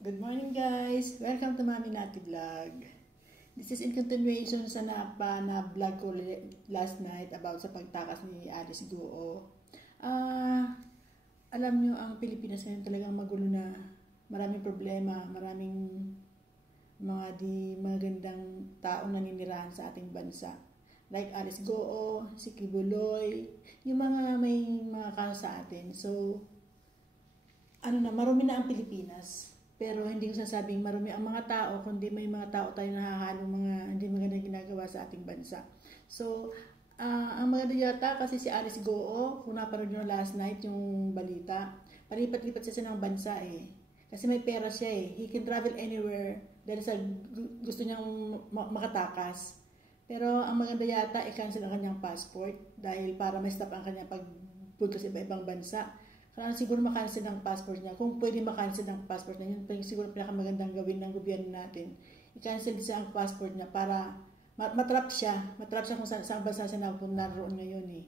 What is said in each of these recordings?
Good morning guys! Welcome to Mami Nati Vlog. This is in continuation sa na vlog ko last night about sa pagtakas ni Alice Guo. Alam nyo, ang Pilipinas ngayon talagang magulo na. Maraming problema, maraming mga di magandang tao naninirahan sa ating bansa. Like Alice Guo, si Kibuloy, yung mga may mga kaso sa atin. So, marumi na ang Pilipinas. Pero hindi ko sasabing marumi ang mga tao, kundi may mga tao tayo nahahalong mga hindi magandang ginagawa sa ating bansa. So, ang maganda yata kasi si Alice Guo, kung napanood nyo last night yung balita, palipat-lipat siya ng bansa eh. Kasi may pera siya eh. He can travel anywhere dahil sa gusto niyang makatakas. Pero ang maganda yata, i-cancel ang kanyang passport dahil para may stop ang kanyang pagpunta sa iba-ibang bansa. Kaya siguro makancel ang passport niya. Kung pwede makancel ang passport niya, yun siguro pinakamagandang gawin ng gobyerno natin. I-cancel siya ang passport niya para matrap siya. Matrap siya kung saan bansa siya naroon ngayon eh.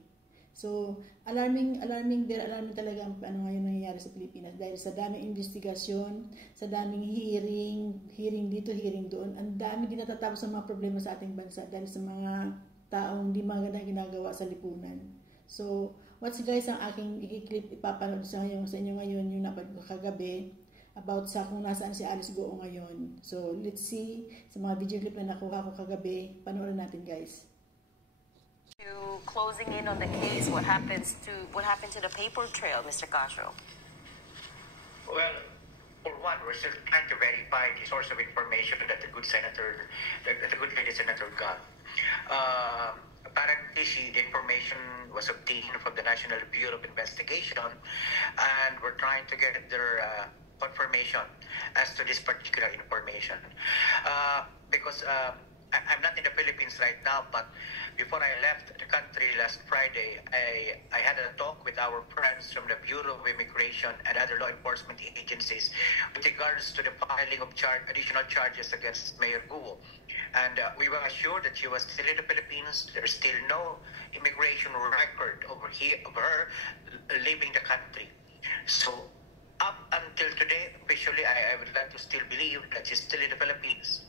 So, alarming talaga ang ngayon nangyayari sa Pilipinas dahil sa daming investigasyon, sa daming hearing dito, hearing doon. Ang dami din natatapos sa mga problema sa ating bansa dahil sa mga taong di magandang ginagawa sa lipunan. So, what's guys ang aking i-clip ipapanood sa inyo ngayon yung napanood ko kagabi about sa kung nasaan si Alice Guo ngayon. So, let's see sa mga video clip na nakuha ko kagabi. Panoorin natin guys. To closing in on the case, what happened to the paper trail, Mr. Castro? Well, for one, we're still trying to verify the source of information that the good lady senator got. Apparently, the information was obtained from the National Bureau of Investigation, and we're trying to get their confirmation as to this particular information. Because I'm not in the Philippines right now, but before I left the country last Friday, I had a talk with our friends from the Bureau of Immigration and other law enforcement agencies with regards to the filing of additional charges against Mayor Guo. And we were assured that she was still in the Philippines. There's still no immigration record of her leaving the country. So up until today, officially, I would like to still believe that she's still in the Philippines.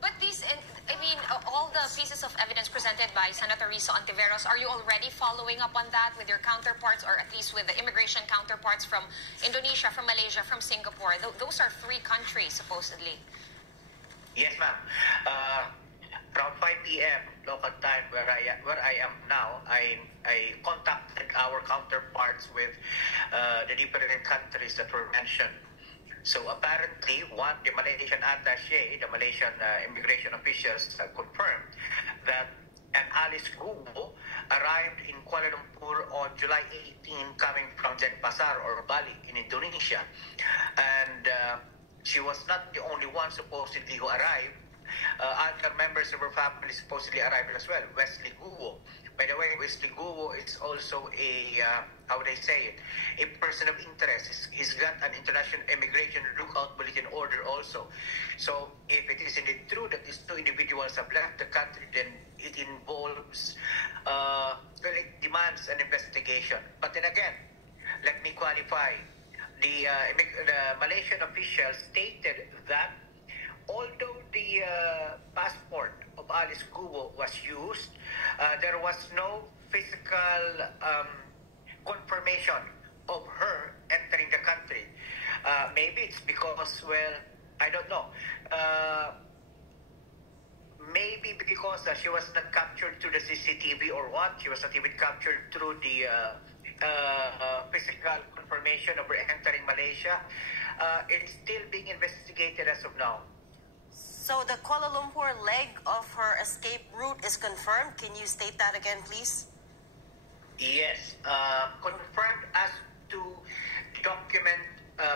But these, I mean, all the pieces of evidence presented by Senator Rizzo Ontiveros, are you already following up on that with your counterparts, or at least with the immigration counterparts from Indonesia, from Malaysia, from Singapore? Those are 3 countries, supposedly. Yes, ma'am. Around 5 p.m. local time, where I am now, I contacted our counterparts with the different countries that were mentioned. So apparently, the Malaysian attaché, the Malaysian immigration officials confirmed that an Alice Guo arrived in Kuala Lumpur on July 18 coming from Denpasar or Bali in Indonesia. And she was not the only one supposedly who arrived. Other members of her family supposedly arrived as well. Wesley Guo. By the way, Wesley Guo is also a, how would I say it, a person of interest. He's got an international immigration lookout bulletin order also. So if it is indeed true that these 2 individuals have left the country, then it involves, well, it demands an investigation. But then again, let me qualify. The Malaysian officials stated that although the passport of Alice Guo was used, there was no physical confirmation of her entering the country. Maybe it's because, well, I don't know. Maybe because she was not captured through the CCTV or what. She was not even captured through the physical confirmation of her entering Malaysia. It's still being investigated as of now. So the Kuala Lumpur leg of her escape route is confirmed. Can you state that again, please? Yes, confirmed as to the document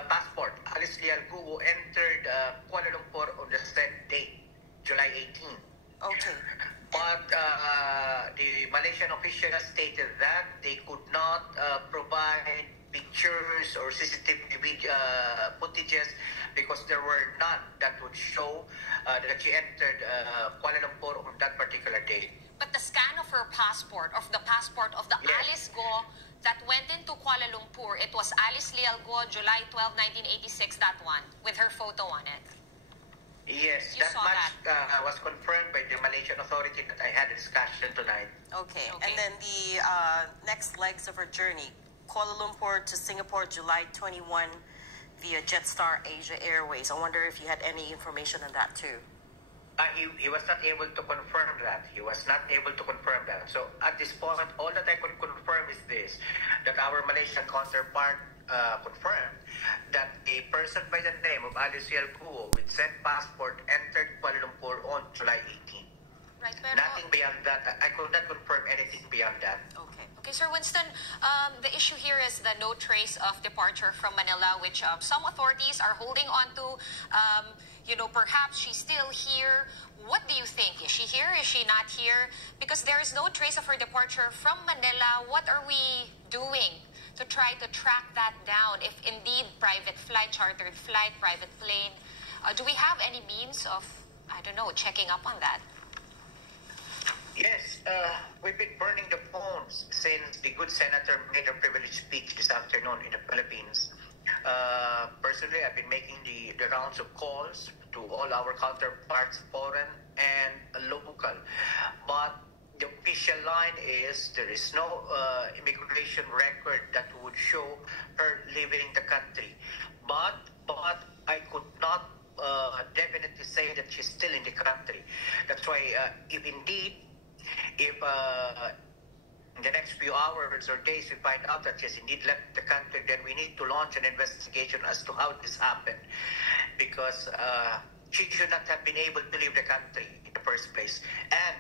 passport. Alice Leal Guo entered Kuala Lumpur on the said date, July 18. Okay. But the Malaysian officials stated that they could not provide pictures or CCTV footages because there were none that would show that she entered Kuala Lumpur on that particular day. But the scan of her passport, of the passport of the Yes. Alice Guo, that went into Kuala Lumpur, it was Alice Lialgo, July 12, 1986, that one, with her photo on it. Yes, You that saw much was confirmed by the Malaysian authority that I had a discussion tonight. Okay. Okay. And then the next legs of her journey, Kuala Lumpur to Singapore, July 21, via Jetstar Asia Airways. I wonder if you had any information on that too. He was not able to confirm that. He was not able to confirm that. So at this point, all that I could confirm is this, that our Malaysian counterpart confirmed that a person by the name of Alice Yalcuo with said passport entered Kuala Lumpur on July 18. Right, pero... Nothing beyond that. I could not confirm anything beyond that. Okay. Okay, Sir Winston, the issue here is the no trace of departure from Manila, which some authorities are holding on to. Perhaps she's still here. What do you think? Is she here? Is she not here? Because there is no trace of her departure from Manila. What are we doing to try to track that down? If indeed private flight, chartered flight, private plane, do we have any means of, checking up on that? Yes, we've been burning the phones since the good senator made a privileged speech this afternoon in the Philippines. Personally, I've been making the rounds of calls to all our counterparts, foreign and local. But the official line is there is no immigration record that would show her leaving the country. But I could not definitely say that she's still in the country. That's why if in the next few hours or days we find out that she has indeed left the country, then we need to launch an investigation as to how this happened, because she should not have been able to leave the country in the first place. And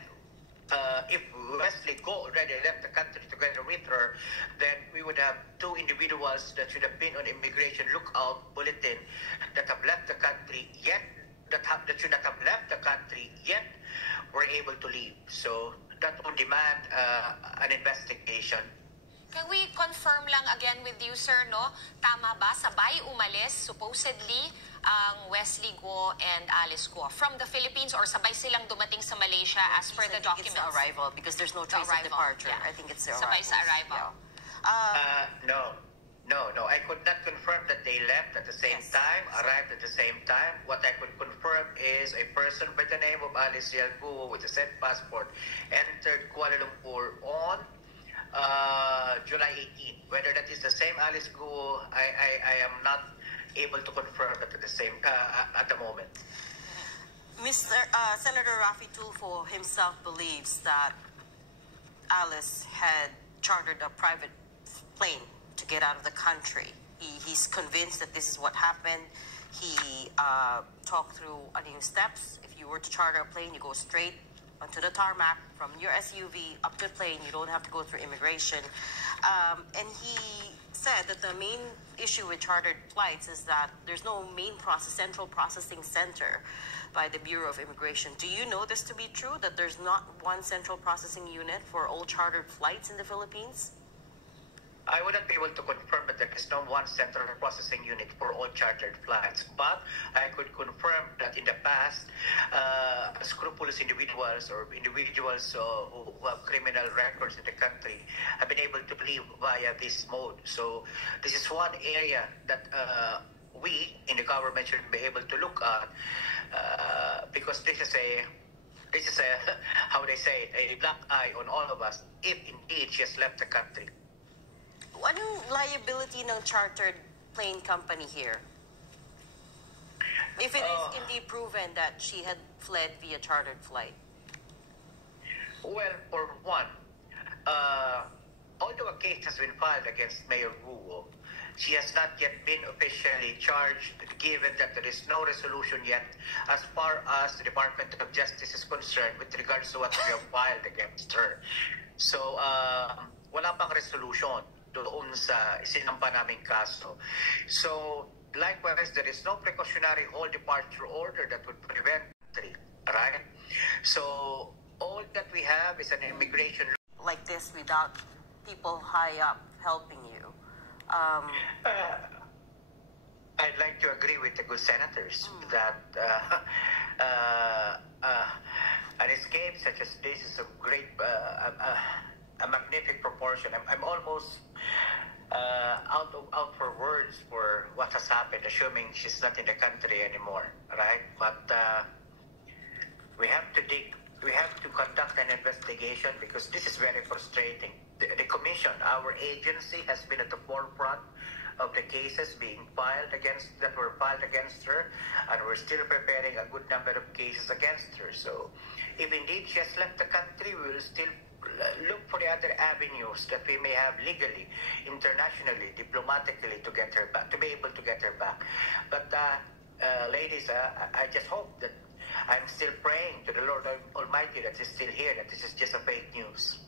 if Wesley Go already left the country together with her, then we would have two individuals that should have been on immigration lookout bulletin that have left the country yet, that should not have left the country yet were able to leave. So that would demand an investigation. Can we confirm lang again with you, sir, no? Tama ba? Sabay umalis, supposedly, ang Wesley Go and Alice Go from the Philippines, or sabay silang dumating sa Malaysia as per the documents? It's the arrival because there's no trace of departure. Yeah. I think it's the arrival. Sabay sa arrival. No. I could not confirm that they left at the same time, arrived at the same time. What I could confirm is a person by the name of Alice Yalcuo with a said passport entered Kuala Lumpur on July 18. Whether that is the same Alice Guo, I am not able to confirm that at the moment. Senator Raffy Tulfo himself believes that Alice had chartered a private plane to get out of the country. He's convinced that this is what happened. He talked through new steps. If you were to charter a plane, you go straight onto the tarmac from your SUV up to the plane. You don't have to go through immigration. And he said that the main issue with chartered flights is that there's no central processing center by the Bureau of Immigration. Do you know this to be true, that there's not one central processing unit for all chartered flights in the Philippines? I wouldn't be able to confirm that there is no one central processing unit for all chartered flights, but I could confirm that in the past, scrupulous individuals or individuals who have criminal records in the country have been able to leave via this mode. So this is one area that we in the government should be able to look at, because this is a how they say it, a black eye on all of us if indeed she has left the country. Anong liability ng chartered plane company here? If it is indeed proven that she had fled via chartered flight? Well, for one, although a case has been filed against Mayor Guo, she has not yet been officially charged, given that there is no resolution yet as far as the Department of Justice is concerned with regards to what we have filed against her. So, wala pang resolution doon sa isinampa naming kaso. So, likewise, there is no precautionary whole departure order that would prevent entry, right? So, all that we have is an immigration like this without people high up helping you. I'd like to agree with the good senators that an escape such as this is a great a magnificent proportion. I'm almost out for words for what has happened, assuming she's not in the country anymore, right? But we have to conduct an investigation because this is very frustrating. The commission, our agency, has been at the forefront of the cases that were filed against her, and we're still preparing a good number of cases against her. So if indeed she has left the country, we will still look for the other avenues that we may have legally, internationally, diplomatically to get her back, to be able to get her back. But ladies, I just hope that I'm still praying to the Lord Almighty that she's still here, that this is just a fake news.